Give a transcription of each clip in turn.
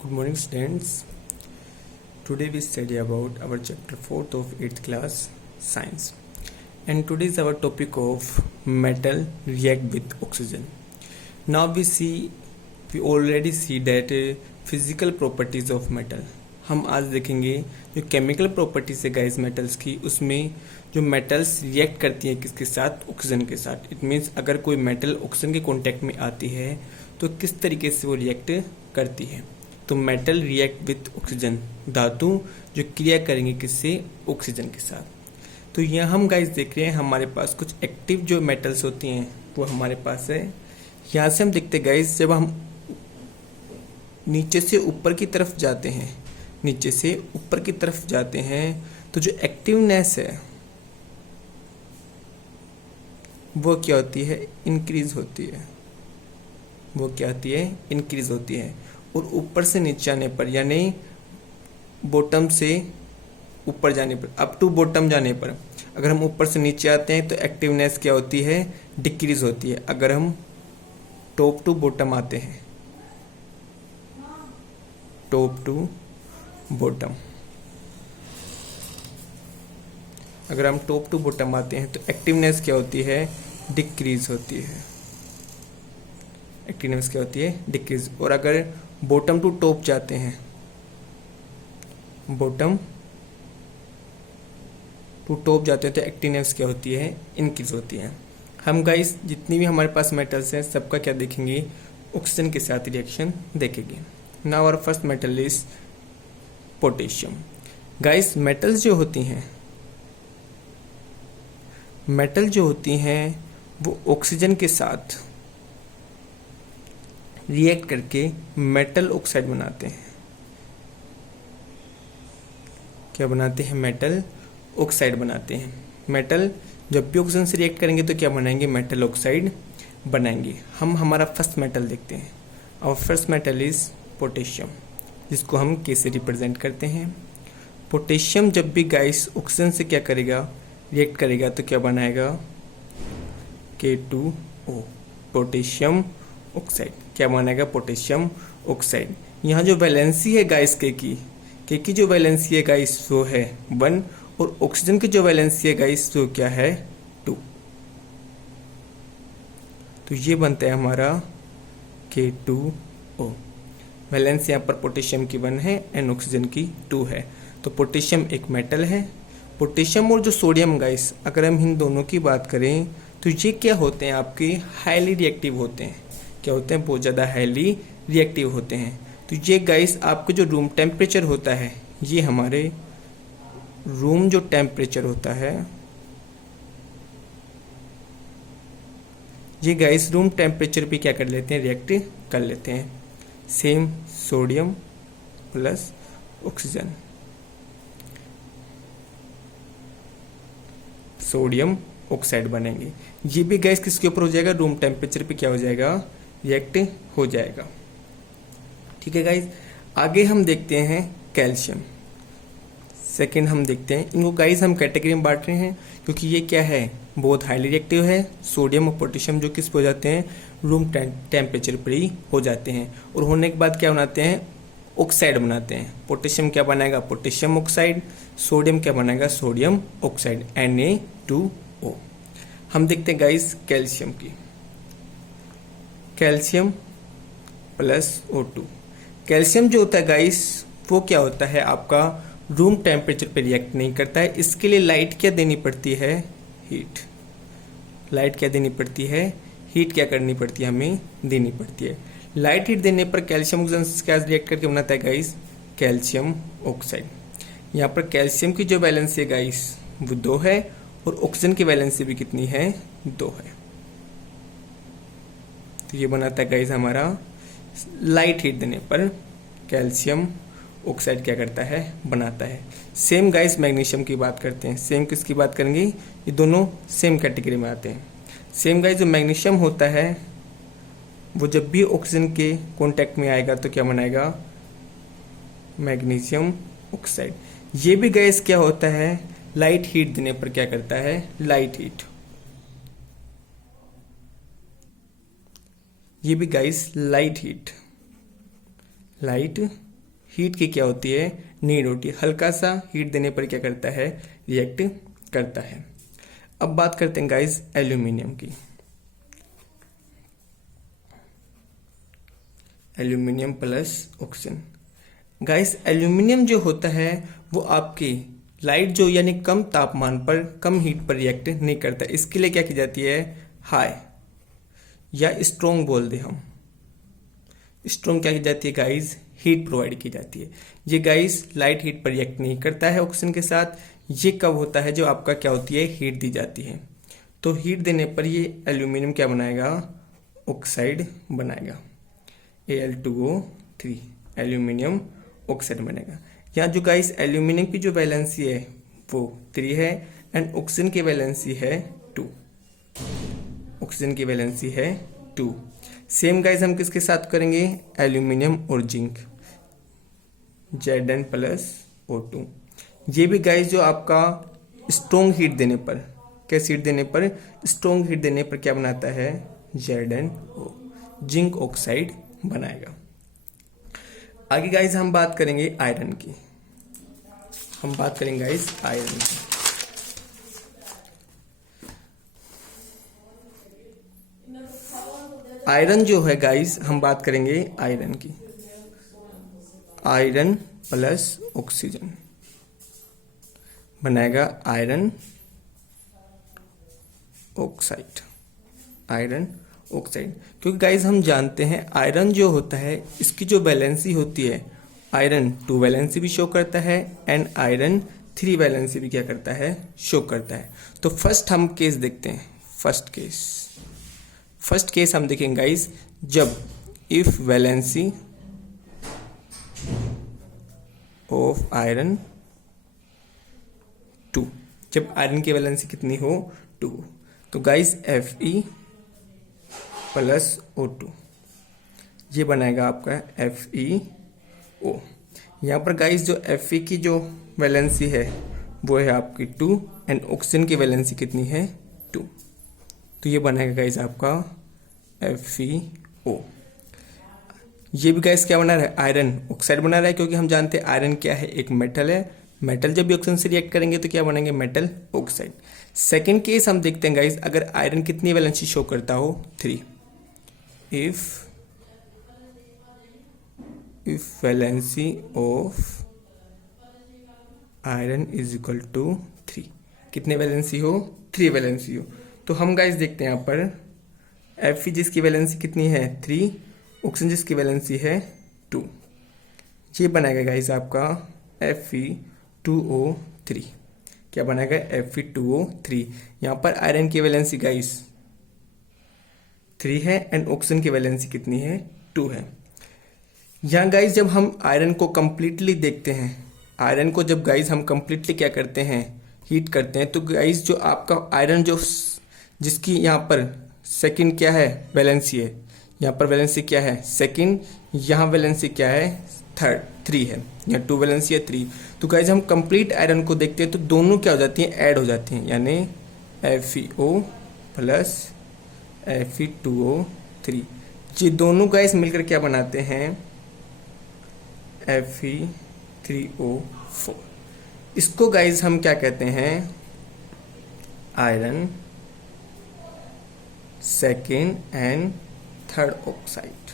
Good morning, students. Today we study about our chapter 4th of 8th class science, and today is our topic of metal react with oxygen. Now we already see that physical properties of metal. हम आज देखेंगे जो chemical properties है guys metals की, उसमें जो metals react करती हैं किसके साथ, ऑक्सीजन के साथ. इट मीन्स अगर कोई मेटल ऑक्सीजन के कांटेक्ट में आती है तो किस तरीके से वो रिएक्ट करती है. तो मेटल रिएक्ट विथ ऑक्सीजन, धातु जो क्रिया करेंगे किससे, ऑक्सीजन के साथ. तो यहाँ हम गाइस देख रहे हैं हमारे पास कुछ एक्टिव जो मेटल्स होती हैं वो हमारे पास है. यहाँ से हम देखते गाइस जब हम नीचे से ऊपर की तरफ जाते हैं, नीचे से ऊपर की तरफ जाते हैं तो जो एक्टिवनेस है वो क्या होती है, इंक्रीज होती है. वो क्या होती है, इंक्रीज होती है. और ऊपर से नीचे आने पर यानी बॉटम से ऊपर जाने पर, अप टू बॉटम जाने पर, अगर हम ऊपर से नीचे आते हैं तो एक्टिवनेस क्या होती है, डिक्रीज होती है. अगर हम टॉप टू बॉटम आते हैं, टॉप टू बॉटम, अगर हम टॉप टू बॉटम आते हैं तो एक्टिवनेस क्या होती है, डिक्रीज होती है. एक्टिवनेस क्या होती है, डिक्रीज. और अगर बॉटम टू टॉप जाते हैं, बॉटम टू टॉप जाते हैं तो एक्टिवनेस क्या होती है, इंक्रीज होती है. हम गाइस जितनी भी हमारे पास मेटल्स हैं सबका क्या देखेंगे, ऑक्सीजन के साथ रिएक्शन देखेंगे. Now our first metal is potassium. Guys metals जो होती हैं, मेटल जो होती हैं वो ऑक्सीजन के साथ रिएक्ट करके मेटल ऑक्साइड बनाते हैं. क्या बनाते हैं, मेटल ऑक्साइड बनाते हैं. मेटल जब भी ऑक्सीजन से रिएक्ट करेंगे तो क्या बनाएंगे, मेटल ऑक्साइड बनाएंगे. हम हमारा फर्स्ट मेटल देखते हैं. और फर्स्ट मेटल इज पोटेशियम, जिसको हम के से रिप्रेजेंट करते हैं. पोटेशियम जब भी गाइस ऑक्सीजन से क्या करेगा, रिएक्ट करेगा तो क्या बनाएगा, K2O, पोटेशियम ऑक्साइड. क्या बनाएगा, पोटेशियम ऑक्साइड. यहाँ जो वैलेंसी है गाइस के की जो वैलेंसी है गाइस वो है 1, और ऑक्सीजन की जो वैलेंसी है गाइस वो क्या है, 2. तो ये बनता है हमारा K2O. वैलेंस यहाँ पर पोटेशियम की 1 है एंड ऑक्सीजन की 2 है. तो पोटेशियम एक मेटल है. पोटेशियम और जो सोडियम गाइस, अगर हम इन दोनों की बात करें तो ये क्या होते हैं, आपके हाईली रिएक्टिव होते हैं. क्या होते हैं, बहुत ज़्यादा हाईली रिएक्टिव होते हैं. तो ये गाइस आपके जो रूम टेम्परेचर होता है, ये हमारे रूम जो टेम्परेचर होता है, ये गाइस रूम टेम्परेचर पे क्या कर लेते हैं, रिएक्ट कर लेते हैं. Same sodium plus oxygen, sodium oxide बनेंगे. ये भी गैस किसके ऊपर हो जाएगा, रूम टेम्परेचर पे क्या हो जाएगा, रिएक्ट हो जाएगा. ठीक है गाइस. आगे हम देखते हैं कैल्शियम. सेकंड हम देखते हैं, इनको गाइस हम कैटेगरी में बांट रहे हैं क्योंकि ये क्या है, बहुत हाईली रिएक्टिव है. सोडियम और पोटेशियम जो किस पे हो जाते हैं, रूम टेम्परेचर पर ही हो जाते हैं. और होने के बाद क्या बनाते हैं, ऑक्साइड बनाते हैं. पोटेशियम क्या बनाएगा, पोटेशियम ऑक्साइड. सोडियम क्या बनाएगा, सोडियम ऑक्साइड, Na2O. हम देखते हैं गाइस कैल्शियम की. Calcium plus O2. कैल्शियम जो होता है गाइस वो क्या होता है, आपका रूम टेम्परेचर पे रिएक्ट नहीं करता है. इसके लिए लाइट क्या देनी पड़ती है, हीट. लाइट क्या देनी पड़ती है, हीट क्या करनी पड़ती है, हमें देनी पड़ती है. लाइट हीट देने पर कैल्शियम ऑक्सीजन से क्या रिएक्ट करके बनाता है गाइस, कैल्शियम ऑक्साइड. यहाँ पर कैल्शियम की जो वैलेंसी है गाइस वो 2 है और ऑक्सीजन की वैलेंसी भी कितनी है, 2 है. तो ये बनाता है गाइस हमारा, लाइट हीट देने पर कैल्शियम ऑक्साइड क्या करता है, बनाता है. सेम गाइस मैग्नीशियम की बात करते हैं. सेम किसकी बात करेंगे, ये दोनों सेम कैटेगरी में आते हैं. सेम गाइस जो मैग्नीशियम होता है वो जब भी ऑक्सीजन के कांटेक्ट में आएगा तो क्या बनाएगा, मैग्नीशियम ऑक्साइड. ये भी गैस क्या होता है, लाइट हीट देने पर क्या करता है, लाइट हीट. ये भी गाइस लाइट हीट हीट की क्या होती है, नीड होती है। हल्का सा हीट देने पर क्या करता है, रिएक्ट करता है। अब बात करते हैं गाइस एल्यूमिनियम की। Aluminium plus oxygen. Guys aluminium जो होता है वो आपकी लाइट जो यानी कम तापमान पर, कम हीट पर रिएक्ट नहीं करता। इसके लिए क्या की जाती है, हाई या स्ट्रोंग बोल दे हम, स्ट्रोंग क्या की जाती है गाइस, हीट प्रोवाइड की जाती है। ये गाइस लाइट हीट पर रिएक्ट नहीं करता है ऑक्सीजन के साथ। ये कब होता है, जो आपका क्या होती है, हीट दी जाती है। तो हीट देने पर ये एल्यूमिनियम क्या बनाएगा, ऑक्साइड बनाएगा, Al2O3 एल्यूमिनियम ऑक्साइड बनेगा। यहाँ जो गाइस एल्यूमिनियम की जो वैलेंसी है वो 3 है एंड ऑक्सीजन की वैलेंसी है 2। ऑक्सीजन की वैलेंसी है 2। सेम गाइस हम किसके साथ करेंगे, एल्यूमिनियम और जिंक, Zn+O2। ये भी गाइस जो आपका स्ट्रोंग हीट देने पर, कैसे हीट देने पर, स्ट्रोंग हीट देने पर क्या बनाता है, ZnO, जिंक ऑक्साइड बनाएगा। आगे गाइस हम बात करेंगे आयरन की। हम बात करेंगे गाइस आयरन की। आयरन जो है गाइस, हम बात करेंगे आयरन की। आयरन प्लस ऑक्सीजन बनाएगा आयरन ऑक्साइड, आयरन ऑक्साइड। क्योंकि गाइस हम जानते हैं आयरन जो होता है इसकी जो वैलेंसी होती है, आयरन 2 वैलेंसी भी शो करता है एंड आयरन 3 वैलेंसी भी क्या करता है, शो करता है। तो फर्स्ट हम केस देखते हैं, फर्स्ट केस हम देखेंगे गाइस, जब इफ वैलेंसी ऑफ आयरन 2, जब आयरन की वैलेंसी कितनी हो, 2, तो गाइस Fe+O2 ये बनाएगा आपका FeO। यहाँ पर गाइस जो Fe की जो वैलेंसी है वो है आपकी 2 एंड ऑक्सीजन की वैलेंसी कितनी है, 2, तो ये बनाएगा गाइस आपका FeO। ये भी गाइस क्या बना रहा है, आयरन ऑक्साइड बना रहा है, क्योंकि हम जानते हैं आयरन क्या है, एक मेटल है। मेटल जब भी ऑक्सीजन से रिएक्ट करेंगे तो क्या बनेंगे, मेटल ऑक्साइड। सेकेंड केस हम देखते हैं गाइस, अगर आयरन कितनी वैलेंसी शो करता हो, 3, if valency of iron is equal to 3, कितने वैलेंसी हो, 3 वैलेंसी हो। तो हम गाइस देखते हैं यहाँ पर Fe जिसकी वैलेंसी कितनी है, 3, ऑक्सीजन जिसकी वैलेंसी है 2, ये बनाएगा गाइस आपका Fe2O3। क्या बनाएगा, Fe2O3। यहाँ पर आयरन की वैलेंसी गाइस 3 है एंड ऑक्सीजन की वैलेंसी कितनी है, 2 है। यहाँ गाइस जब हम आयरन को कंप्लीटली देखते हैं, आयरन को जब गाइस हम कंप्लीटली क्या करते हैं, हीट करते हैं, तो गाइस जो आपका आयरन जो जिसकी यहाँ पर सेकंड क्या है, वैलेंसी है, यहाँ पर वैलेंसी क्या है, सेकंड, यहाँ वैलेंसी क्या है, थर्ड, 3 है, यहाँ 2 वैलेंसी है 3। तो गाइस हम कंप्लीट आयरन को देखते हैं तो दोनों क्या हो जाती हैं, ऐड हो जाती हैं, यानी FeO प्लस Fe2O3, ये दोनों गाइस मिलकर क्या बनाते हैं, Fe3O4। इसको गाइस हम क्या कहते हैं, iron second and third oxide.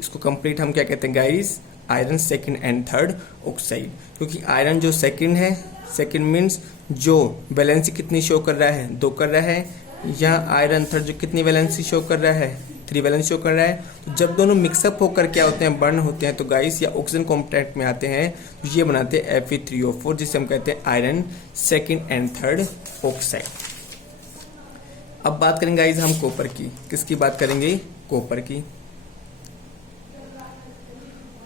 इसको कंप्लीट हम क्या कहते हैं guys, iron second and third oxide. क्योंकि आयरन जो सेकेंड है, सेकेंड मीन्स जो वैलेंसी कितनी शो कर रहा है, 2 कर रहा है। यहाँ आयरन थर्ड जो कितनी वैलेंसी शो कर रहा है, 3 वैलेंसी शो कर रहा है। तो जब दोनों मिक्सअप होकर क्या होते हैं, बर्न होते हैं, तो गाइस या ऑक्सीजन कॉन्टैक्ट में आते हैं, तो ये बनाते हैं Fe3O4, जिसे हम कहते हैं iron second and third oxide. अब बात करेंगे गाइस हम कॉपर की। किसकी बात करेंगे, कॉपर की।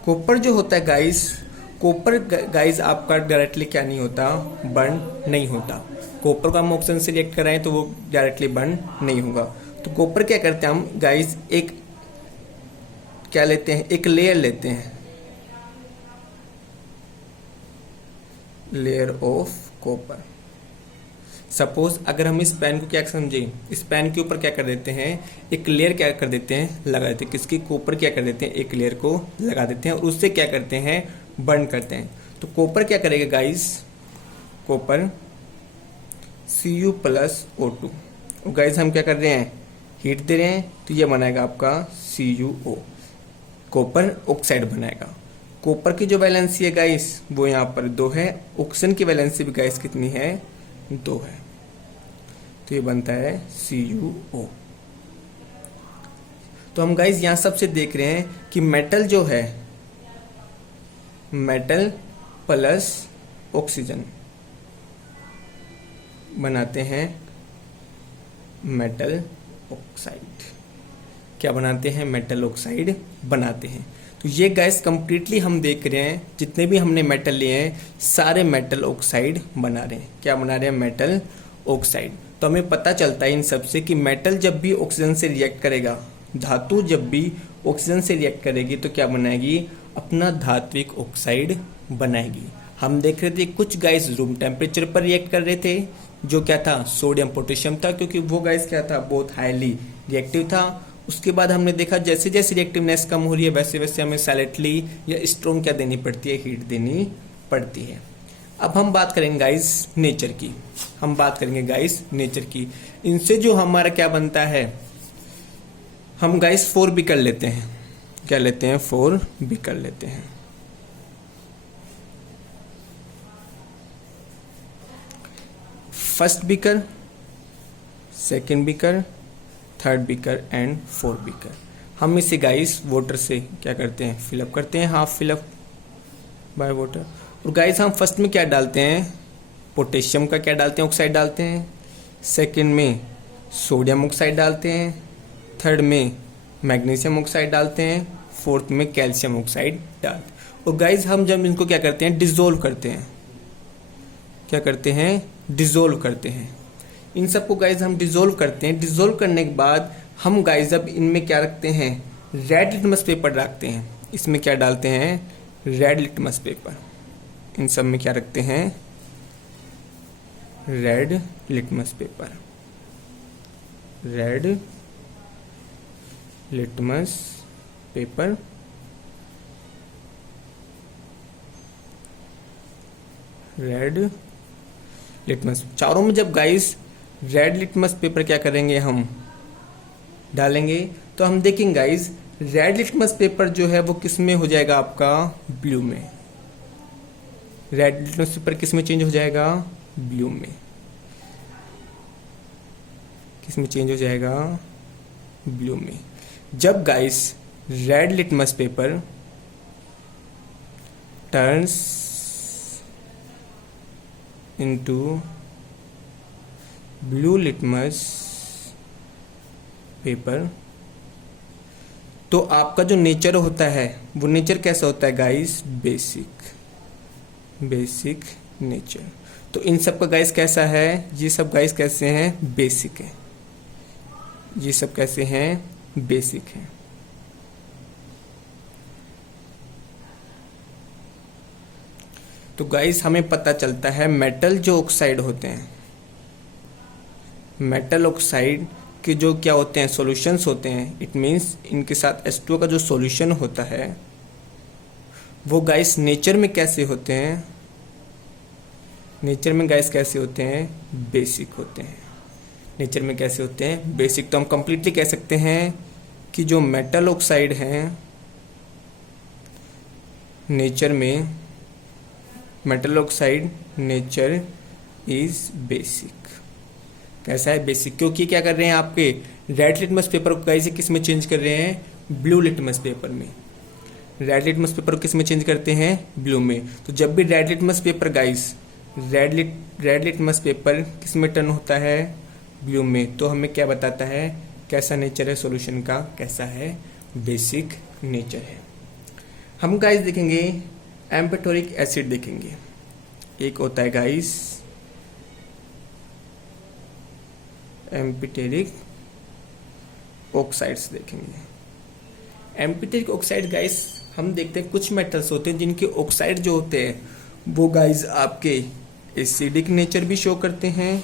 कॉपर जो होता है गाइस, कॉपर गाइस आपका डायरेक्टली क्या नहीं होता, बर्न नहीं होता। कॉपर को हम ऑक्सीजन से रिएक्ट कराएं तो वो डायरेक्टली बर्न नहीं होगा। तो कॉपर क्या करते हैं हम गाइस, एक क्या लेते हैं, एक लेयर लेते हैं, लेयर ऑफ कॉपर। सपोज अगर हम इस पेन को क्या समझे, इस पेन के ऊपर क्या कर देते हैं, एक लेयर क्या कर देते हैं, लगा देते हैं। किसके ऊपर क्या कर देते हैं, एक लेयर को लगा देते हैं और उससे क्या करते हैं, बर्न करते हैं। तो कॉपर क्या करेगा गाइस, कॉपर Cu+O2 और गाइस हम क्या कर रहे हैं, हीट दे रहे हैं, तो ये बनाएगा आपका CuO, कॉपर ऑक्साइड बनाएगा। कॉपर की जो वैलेंसी है गाइस वो यहाँ पर 2 है, ऑक्सीजन की वैलेंसी भी गाइस कितनी है, 2 है, तो ये बनता है CuO। तो हम गाइस यहाँ सबसे देख रहे हैं कि मेटल जो है, मेटल प्लस ऑक्सीजन बनाते हैं मेटल ऑक्साइड। क्या बनाते हैं, मेटल ऑक्साइड बनाते हैं। तो ये गैस कंप्लीटली हम देख रहे हैं, जितने भी हमने मेटल लिए हैं सारे मेटल ऑक्साइड बना रहे हैं। क्या बना रहे हैं, मेटल ऑक्साइड। तो हमें पता चलता है इन सब से कि मेटल जब भी ऑक्सीजन से रिएक्ट करेगा, धातु जब भी ऑक्सीजन से रिएक्ट करेगी तो क्या बनाएगी, अपना धात्विक ऑक्साइड बनाएगी। हम देख रहे थे कुछ गैस रूम टेम्परेचर पर रिएक्ट कर रहे थे, जो क्या था, सोडियम पोटेशियम था, क्योंकि वो गैस क्या था, बहुत हाईली रिएक्टिव था। उसके बाद हमने देखा जैसे जैसे रिएक्टिवनेस कम हो रही है वैसे वैसे हमें साइलेंटली या स्ट्रॉन्ग क्या देनी पड़ती है, हीट देनी पड़ती है। अब हम बात करेंगे गाइस नेचर की, हम बात करेंगे गाइस नेचर की। इनसे जो हमारा क्या बनता है, हम गाइस 4B कर लेते हैं। क्या लेते हैं, 4B कर लेते हैं। First beaker, second beaker, third beaker and fourth beaker. हम इसे गाइस वाटर से क्या करते हैं, फिलअप करते हैं, हाफ फिलअप बाय वाटर। और गाइस हम फर्स्ट में क्या डालते हैं, पोटेशियम का क्या डालते हैं, ऑक्साइड डालते हैं। सेकंड में सोडियम ऑक्साइड डालते हैं। थर्ड में मैग्नीशियम ऑक्साइड डालते हैं। फोर्थ में कैल्शियम ऑक्साइड डालते हैं। और गाइस हम जब इनको क्या करते हैं, डिसोल्व करते हैं। क्या करते हैं, डिसोल्व करते हैं। इन सबको गाइज हम डिसोल्व करते हैं। डिसोल्व करने के बाद हम गाइज अब इनमें क्या रखते हैं, रेड लिटमस पेपर रखते हैं। इसमें क्या डालते हैं, रेड लिटमस पेपर। इन सब में क्या रखते हैं, red litmus paper, red litmus paper. Red litmus, चारों में जब गाइस रेड लिटमस पेपर क्या करेंगे, हम डालेंगे, तो हम देखेंगे गाइस रेड लिटमस पेपर जो है वो किस में हो जाएगा, आपका ब्लू में। रेड लिटमस पेपर किस में चेंज हो जाएगा, ब्लू में। किस में चेंज हो जाएगा, ब्लू में। जब guys red litmus paper turns into blue litmus paper, तो आपका जो नेचर होता है वो नेचर कैसा होता है गाइस, बेसिक, बेसिक नेचर। तो इन सब का गाइस कैसा है, ये सब गाइस कैसे हैं, बेसिक है। ये सब कैसे हैं, बेसिक है। तो गाइस हमें पता चलता है मेटल जो ऑक्साइड होते हैं, मेटल ऑक्साइड के जो क्या होते हैं, सॉल्यूशंस होते हैं। इट मींस इनके साथ H2O का जो सॉल्यूशन होता है वो गाइस नेचर में कैसे होते हैं, नेचर में गाइस कैसे होते हैं, बेसिक होते हैं। नेचर में कैसे होते हैं, बेसिक। तो हम कंप्लीटली कह सकते हैं कि जो मेटल ऑक्साइड हैं नेचर में, metal oxide nature is basic. कैसा है, बेसिक। क्योंकि क्या कर रहे हैं, आपके रेड लिटमस पेपर को कैसे किस में चेंज कर रहे हैं, ब्लू लिटमस पेपर में। रेड लिटमस पेपर को किस में चेंज करते हैं, ब्लू में। तो जब भी red litmus paper guys, red litmus paper किस में टर्न होता है, ब्लू में, तो हमें क्या बताता है कैसा नेचर है सॉल्यूशन का, कैसा है, बेसिक नेचर है। हम गाइस देखेंगे एम्फेटोरिक एसिड देखेंगे। एक होता है गाइस एम्फेटेरिक ऑक्साइड्स देखेंगे। एम्फेटेरिक ऑक्साइड गाइस हम देखते हैं कुछ मेटल्स होते हैं जिनके ऑक्साइड जो होते हैं वो गाइस आपके एसिडिक नेचर भी शो करते हैं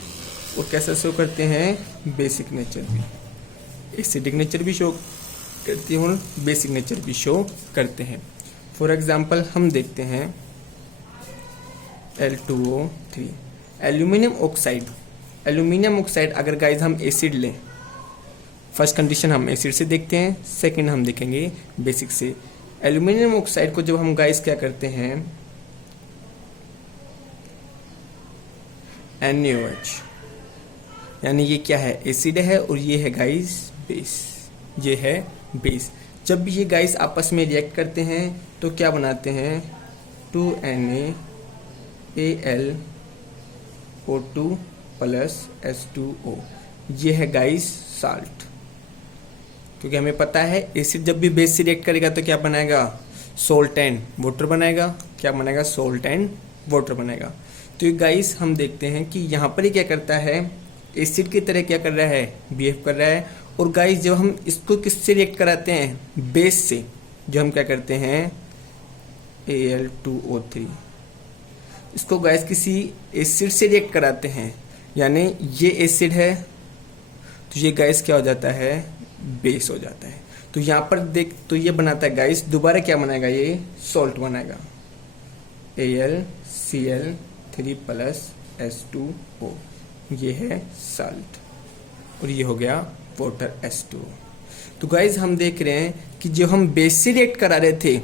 और कैसा शो करते हैं, बेसिक नेचर भी, एसिडिक नेचर भी शो करती है और बेसिक नेचर भी शो करते हैं। फॉर एग्जांपल हम देखते हैं L2O3 aluminium oxide. Aluminium oxide अगर गाइज हम एसिड लें, फर्स्ट कंडीशन हम एसिड से देखते हैं, सेकंड हम देखेंगे बेसिक से। एल्यूमिनियम ऑक्साइड को जब हम गाइज क्या करते हैं, NaOH, यानी ये क्या है, एसिड है और ये है गाइज बेस, ये है बेस। जब भी ये गाइज आपस में रिएक्ट करते हैं तो क्या बनाते हैं, 2NaAlO2 प्लस H2O, ये है गाइज साल्ट। क्योंकि हमें पता है एसिड जब भी बेस से रिएक्ट करेगा तो क्या बनाएगा, सोल्ट एंड वाटर बनाएगा। क्या बनाएगा, सोल्ट एंड वाटर बनाएगा। तो ये गाइस हम देखते हैं कि यहाँ पर ही क्या करता है, एसिड की तरह क्या कर रहा है, बिहेव कर रहा है। और गाइस जब हम इसको किससे रिएक्ट कराते हैं, बेस से, जो हम क्या करते हैं Al2O3, इसको गाइस किसी एसिड से रिएक्ट कराते हैं, यानी ये एसिड है तो ये गाइस क्या हो जाता है, बेस हो जाता है। तो यहाँ पर देख, तो ये बनाता है गाइस, दोबारा क्या बनाएगा, ये सॉल्ट बनाएगा, AlCl3 प्लस H2O, ये है साल्ट और ये हो गया वाटर H2O। तो गाइज हम देख रहे हैं कि जो हम बेस से रिएक्ट करा रहे थे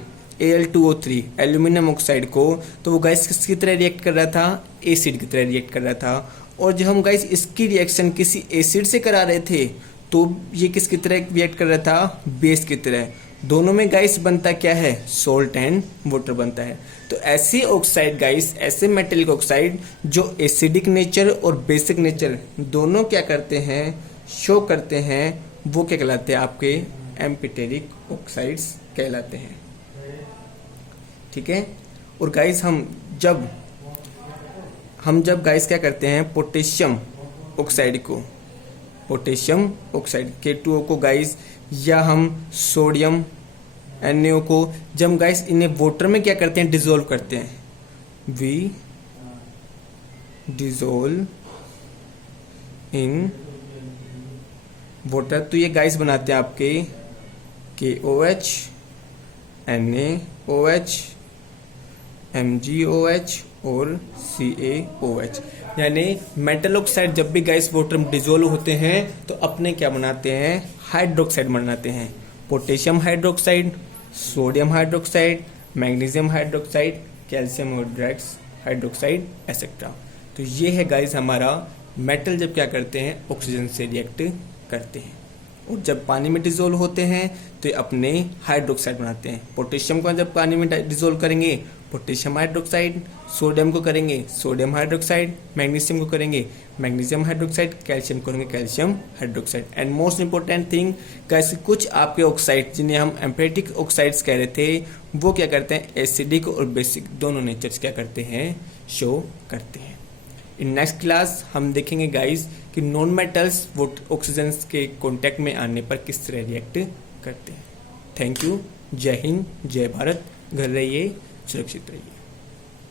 Al2O3 एल्यूमिनियम ऑक्साइड को, तो वो गाइस किसकी तरह रिएक्ट कर रहा था, एसिड की तरह रिएक्ट कर रहा था। और जब हम गाइस इसकी रिएक्शन किसी एसिड से करा रहे थे तो ये किसकी तरह रिएक्ट कर रहा था, बेस की तरह। दोनों में गाइस बनता क्या है, सोल्ट एंड वाटर बनता है। तो ऐसे ऑक्साइड गाइस, ऐसे मेटेलिक ऑक्साइड जो एसिडिक नेचर और बेसिक नेचर दोनों क्या करते हैं, शो करते हैं, वो क्या कहलाते हैं, आपके एम्फीटेरिक ऑक्साइड्स कहलाते हैं। ठीक है। और गाइस हम जब गाइस क्या करते हैं, पोटेशियम ऑक्साइड को, पोटेशियम ऑक्साइड K2O को गाइस, या हम सोडियम NaO को, जब गाइस इन्हें वाटर में क्या करते हैं, डिसॉल्व करते हैं, वी डिसॉल्व इन वाटर, तो ये गाइस बनाते हैं आपके KOH, NaOH, MgOH और CaOH। यानी मेटल ऑक्साइड जब भी गाइस वाटर में डिसॉल्व होते हैं तो अपने क्या बनाते हैं, हाइड्रोक्साइड बनाते हैं, potassium hydroxide, sodium hydroxide, magnesium hydroxide, calcium hydroxide etcetera. तो ये है गाइस हमारा मेटल जब क्या करते हैं, ऑक्सीजन से रिएक्ट करते हैं। और जब पानी में डिसॉल्व होते हैं तो ये अपने हाइड्रोक्साइड बनाते हैं। पोटेशियम को जब पानी में डिसॉल्व करेंगे, पोटेशियम हाइड्रोक्साइड, सोडियम को करेंगे सोडियम हाइड्रोक्साइड, मैग्नीशियम को करेंगे मैग्नीशियम हाइड्रोक्साइड, कैल्शियम को करेंगे calcium hydroxide. And most important thing guys, कुछ आपके ऑक्साइड जिन्हें हम एम्फीटेरिक ऑक्साइड्स कह रहे थे, वो क्या करते हैं, एसिडिक और बेसिक दोनों नेचर्स क्या करते हैं, शो करते हैं। इन नेक्स्ट क्लास हम देखेंगे गाइस कि नॉन मेटल्स वो ऑक्सीजन के कांटेक्ट में आने पर किस तरह रिएक्ट करते हैं। Thank you. जय हिंद, जय भारत। घर रहिए, सुरक्षित रहिए।